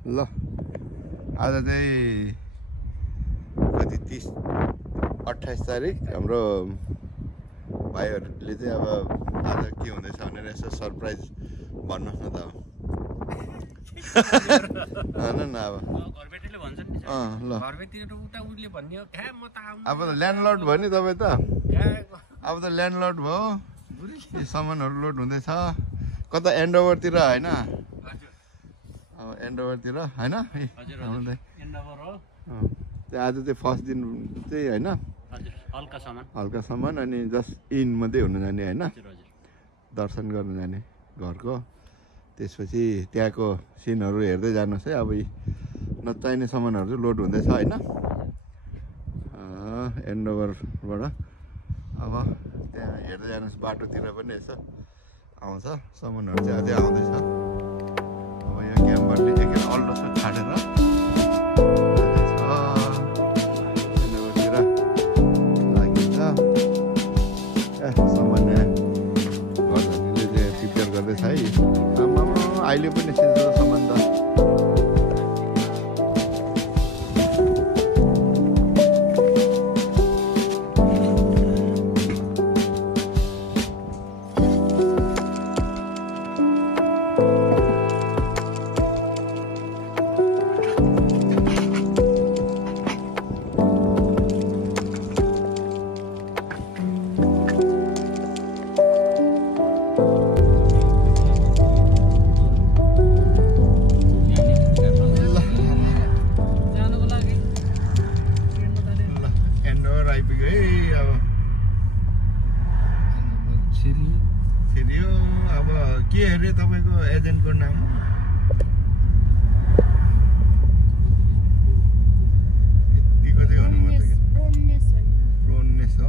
ल आज चाहिँ कति 30-28 तारिक हाम्रो भाइहरूले चाहिँ अब आज के हुँदैछ भनेर यसो सरप्राइज भन्नुहोस् न त अब होइन न अब ल अब त ल्यान्डलर्ड भयो नि तपाईँ त अब त ल्यान्डलर्ड भयो यो सामानहरू लोड हुँदैछ कता एन्डोभरतिर होइन अब एन्डोभरतिर होइन आज चाहिँ फर्स्ट दिन चाहिँ होइन हल्का सामान अनि जस्ट इन मात्रै हुनु जाने होइन दर्शन गर्नु जाने घरको त्यसपछि त्यहाँको सिनहरू हेर्दै जानुहोस् है अब नचाहिने सामानहरू चाहिँ लोड हुँदैछ होइन एन्डोभरबाट अब त्यहाँ हेर्दै जानुहोस् बाटोतिर पनि यसो आउँछ सामानहरू चाहिँ अझै आउँदैछ अब यो क्याम्परले एकखेप अल्ट्रासो छाडेर एन्डोभरतिर लागिन्छ सामान्य घरधनीले चाहिँ प्रिपेयर गर्दैछ है अहिले पनि सिद्ध सामान त के अरे तपाईको एजेन्टको नाम यतिको चाहिँ भन्नु पर्छ कि रोन्नेस हो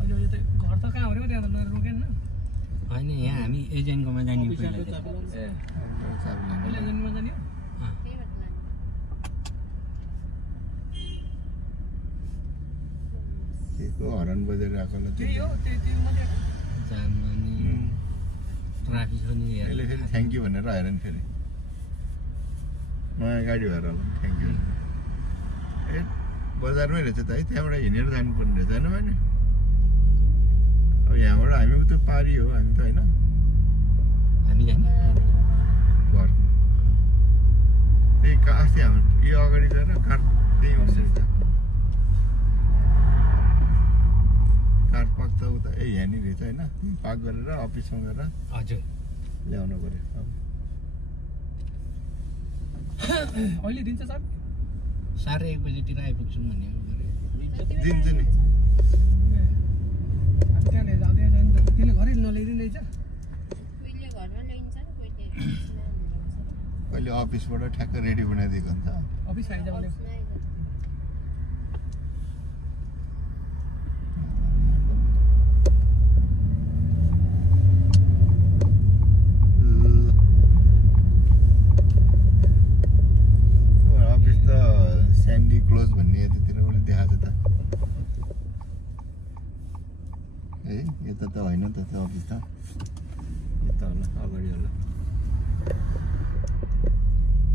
अहिले यो त घर त कहाँ हो रे त्यहाँ त रोकेन हैन यहाँ हामी एजेन्टकोमा जाने पहिला ए अहिले एजेन्टमा जाने हो केको हरन बजाइरहेको ल त्यही हो त्यही मात्रै जानमा नि ट्राफिक पनि अहिले फेरि थ्याङ्क यू भनेर आएर नि फेरि नयाँ गाडी भएर होला थ्याङ्क यू ए बजारमै रहेछ त है त्यहाँबाट हिँडेर जानुपर्ने रहेछ होइन भने अब यहाँबाट हामी त पारी हो हामी त होइन हामी जाने घर त्यही अस्ति हाम्रो यो अगाडि गएर कार त्यही बसेको कार पार्क त उता ए यहाँनिर रहेछ होइन पार्क गरेर अफिसमा गएर हजुर ल्याउनु पर्यो अहिले दिन्छ सर 1:30 बजेतिर आइपुग्छौँ भन्ने दिन्छु नि त्यहाँ जाँदै जान्छ त्यसले घरै नल्याइदिनु रहेछ कहिले अफिसबाट ठ्याक्क रेडी बनाइदिएको हुन्छ अफिस आइज भने स्यान्डी क्लोज भन्ने यतातिर उसले देखाएको छ त है यता त होइन त त्यो अफिस त यता होला अगाडि होला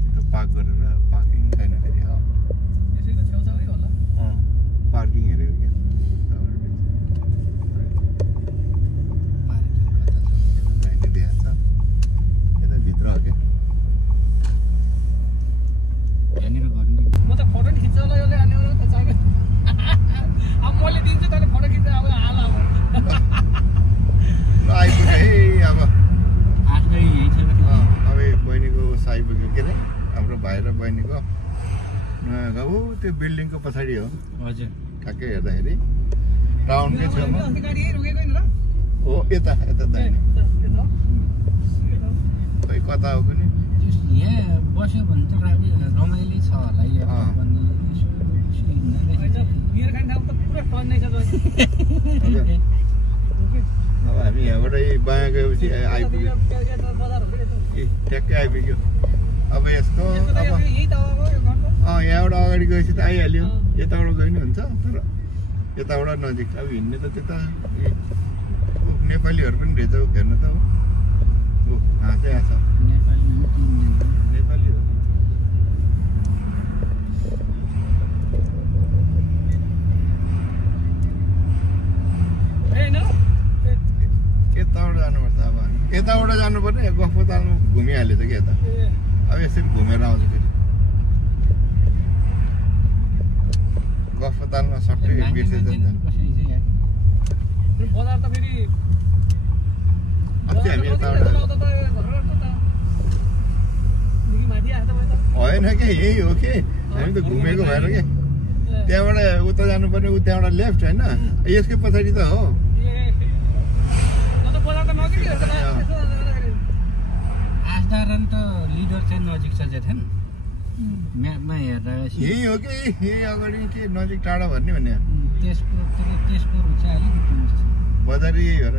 यता पार्क गरेर पार्किङ छैन फेरि हो यसैको छेउछाउै होला पार्किङ हेरेको क्या पार्किङ देखाएको छ यता भित्र हो क्या यहाँनिर गर्नु म त फोटो नि खिच्छ होला यसले अनि त छैन अब मैले दिन्छु तैँले फोटो खिच्छ अब हाल अब ल आइपुग्यो है अब 8 गरी यही छ अब बहिनीको आइपुग्यो के अरे हाम्रो भाइ र बहिनीको नयाँ गाउँ त्यो बिल्डिङको पछाडि हो हजुर ठ्याक्कै हेर्दाखेरि टाउनकै छेउमा अस्ति गाडी यही रोकेको होइन र हो यता यता दाहिने खै कता हो कुनै यहाँ बस्यो भने त रमाइलो छ होला यहाँ पनि बियर खाने ठाउँ त पुरा टन नै छ अब हामी यहाँबाट बायाँ गएपछि आइपुग्यो बजार हो ठ्याक्कै आइपुग्यो अब यसको अब यही त हो यो घर त यहाँबाट अगाडि गएपछि त आइहाल्यो यताबाट गयो नि हुन्छ तर यताबाट नजिक अब हिँड्ने त त्यता नेपालीहरू पनि रहेछ हेर्नु त हो हाँसै आछ नेपाली हो घुमिहालेछ कि यता अब यसरी घुमेर आउँछ फेरि अस्पतालमा सट्टै बिर्सेछ नि बजार त फेरि अस्ति हामी यताबाट होइन कि यही हो कि हामी त घुमेको भएर कि त्यहाँबाट उता जानुपर्ने ऊ त्यहाँबाट लेफ्ट होइन यसकै पछाडि त हो आजदारन त लिडर चाहिँ नजिक छ जेठन म्यापमा हेर्दा यही हो कि यही अगाडि के नजिक टाढा भन्ने भने त्यसको चाहिँ अलिकति बजारै यही हो र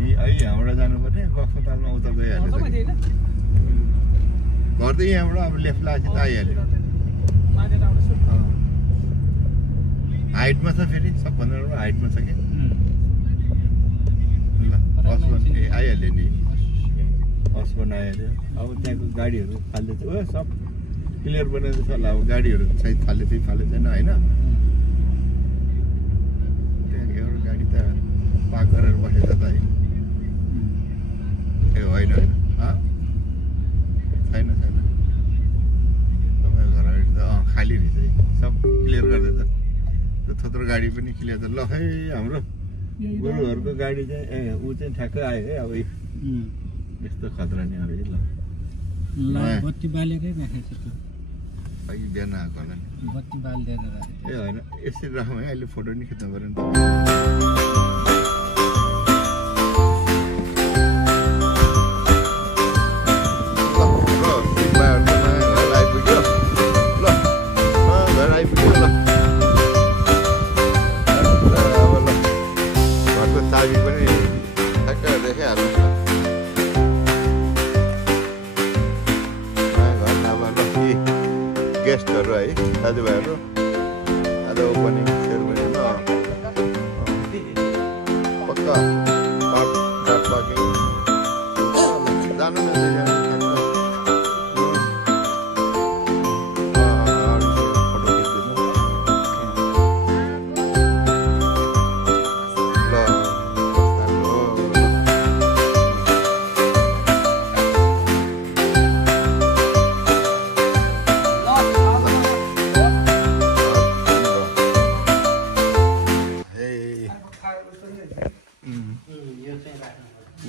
यही यहाँबाट जानुपर्ने अस्पतालमा उता गइहाल्छ घर त यहाँबाट अब लेफ्ट लागेपछि त आइहाल्यो हाइटमा छ फेरि सबभन्दा हाइटमा छ कि ल आइहाल्यो नि हस्बन्ड आइहाल्यो अब त्यहाँको गाडीहरू फाल्दैछ हो सब क्लियर बनाउँदैछ होला अब गाडीहरू चाहिँ फाल्दै छैन होइन त्यहाँ एउटा गाडी त पार्क गरेर बसेछ त है ए होइन होइन छैन तपाईँको घर अगाडि त खाली रहेछ है सब क्लियर गर्दैछ त्यो थोत्रो गाडी पनि क्लियर छ ल है हाम्रो गुरुहरूको गाडी चाहिँ ऊ चाहिँ ठ्याक्कै आयो है अब यस्तो खतरा नि अब ल बत्ती बालेरै राखेको छ अघि बिहान आएको होला नि बत्ती बालिदिएर राखेको ए होइन यसरी राखौँ है अहिले फोटो नि खिच्नु पऱ्यो नि त गेस्टहरू है दाजुभाइहरू आज ओपनिङ सेरेमनीमा पक्का पार्किङ जानु न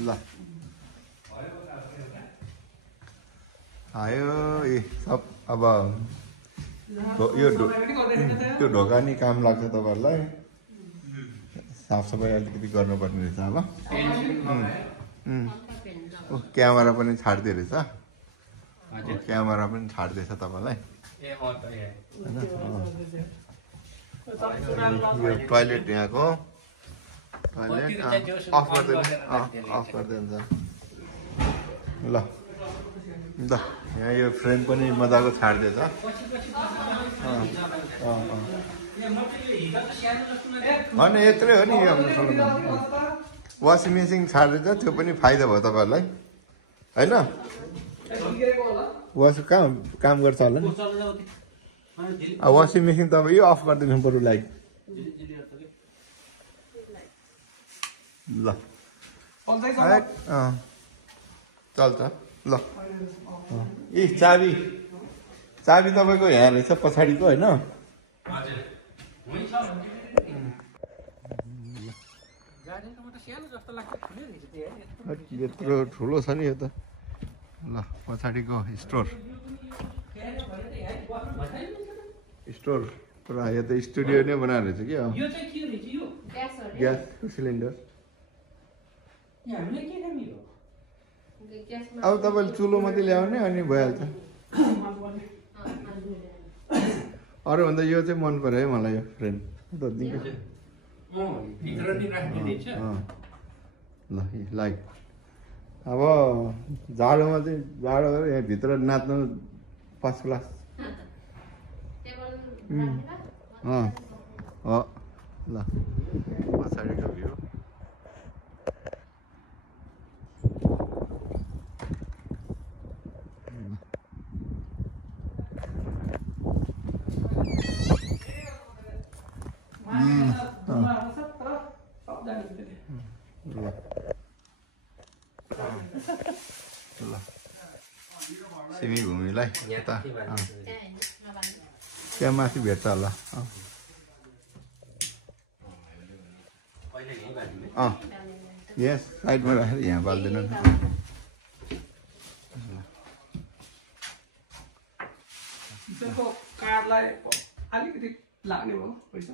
ल आयो सब अब यो त्यो ढोका नि काम लाग्छ तपाईँहरूलाई साफसफाइ अलिकति गर्नुपर्ने रहेछ अब क्यामेरा पनि छाड्दो रहेछ क्यामेरा पनि छाड्दैछ तपाईँलाई यो टोइलेट यहाँको टोइलेट अफ गरिदिन्छ ल ल यहाँ यो फ्रेम पनि मजाको छाड्दैछ होइन यत्रै हो नि यो वासिङ मेसिन छाड्दैछ त्यो पनि फाइदा भयो तपाईँहरूलाई होइन कहाँ काम गर्छ होला नि वासिङ मेसिन तपाईँ यो अफ गरिदिनु पर्यो लाइट ल चल्छ ल ए चाबी तपाईँको यहाँ रहेछ पछाडिको होइन यत्रो ठुलो छ नि यो त ल पछाडिको स्टोर पुरा यो त स्टुडियो नै बनाएर रहेछ कि ग्यास सिलिन्डर अब तपाईँले चुलो मात्रै ल्याउने अनि भइहाल्छ अरूभन्दा यो चाहिँ मन पर्यो है मलाई यो फ्रेम ल लाइक अब जाडोमा चाहिँ जाडो यहाँ भित्र नाच्नु फर्स्ट क्लास ल पछाडिको भ्यू सिमी भूमिलाई यता त्यहाँ त्यहाँ माथि भेट्छ होला यहाँ साइडमा राखेर यहाँ बाल्दैन त्यसको कार्डलाई अलिकति लाग्ने भयो पैसा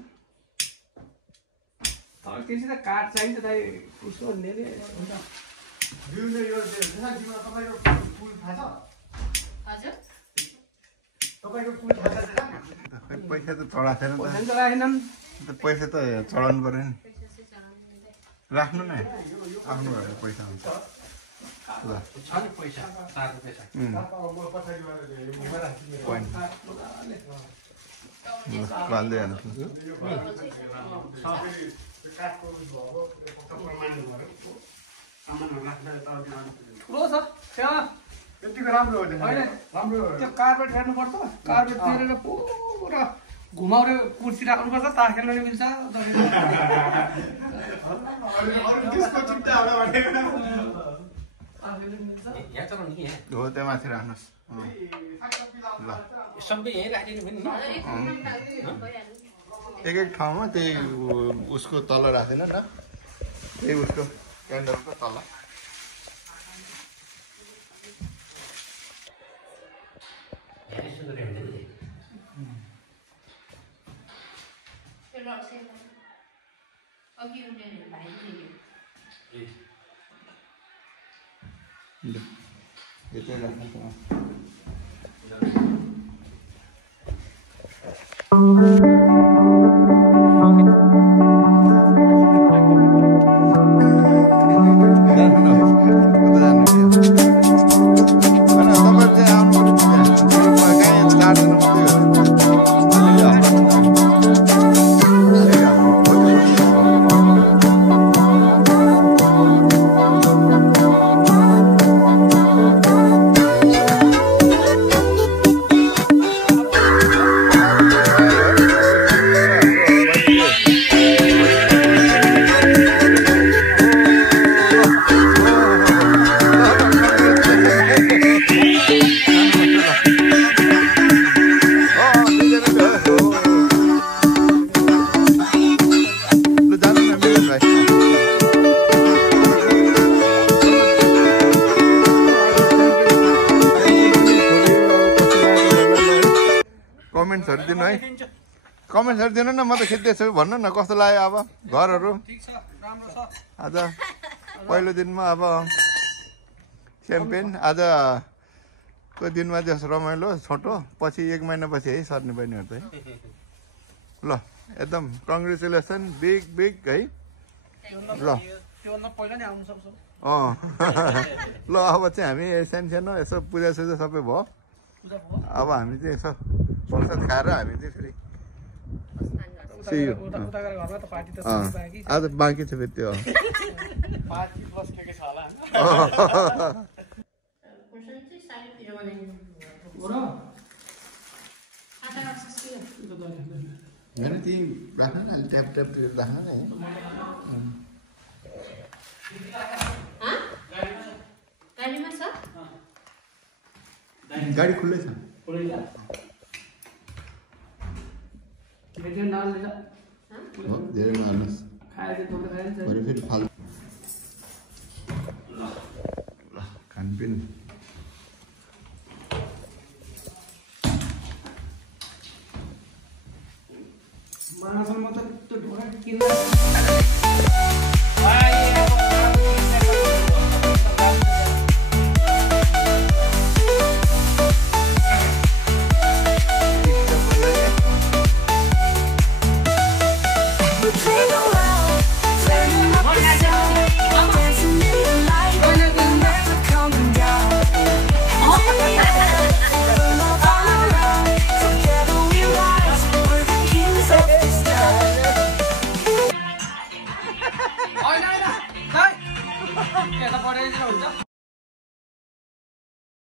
तर त्यसै त कार्ड चाहिन्छ दाइ उसको लिने हुन्छ पैसा त चढाएको छैन पैसा त चढाउनु पर्यो नि राख्नु न आफ्नो घरको पैसा हुन्छ ल बाल्दै हाल्नु ठुलो छ त्यहाँ यतिको राम्रो हो त्यो कार्पेट फेर्नुपर्छ कार्पेट फेरेर पुरा घुमाउने कुर्सी राख्नुपर्छ तास खेल्न मिल्छ हो त्यहाँ माथि राख्नुहोस् सबै यहीँ राखिदिनु पनि एक एक ठाउँमा त्यही उसको तल राख्दैन न त्यही उसको क्यान्डलको तल कमेन्ट्सहरू दिनु न म त खिच्दैछु भन्नु न कस्तो लाग्यो अब घरहरू आज पहिलो दिनमा अब च्याम्पियन आजको दिनमा जस रमाइलो छोटो पछि 1 महिनापछि है सर्ने बहिनीहरू त है ल एकदम कङ्ग्रेचुलेसन बिग है ल ल अब चाहिँ हामी सानो यसो पूजा सुजा सबै भयो अब हामी चाहिँ यसो प्रसाद खाएर हामी चाहिँ फेरि आज बाँकी छ फेरि त्यो राख्नु न ट्याप ट्याप राख्नु न गाडी खुल्लै छ धेरै नहाल्नुहोस् फेरि फाल खानपिन माछा म त त्यो ढोका किन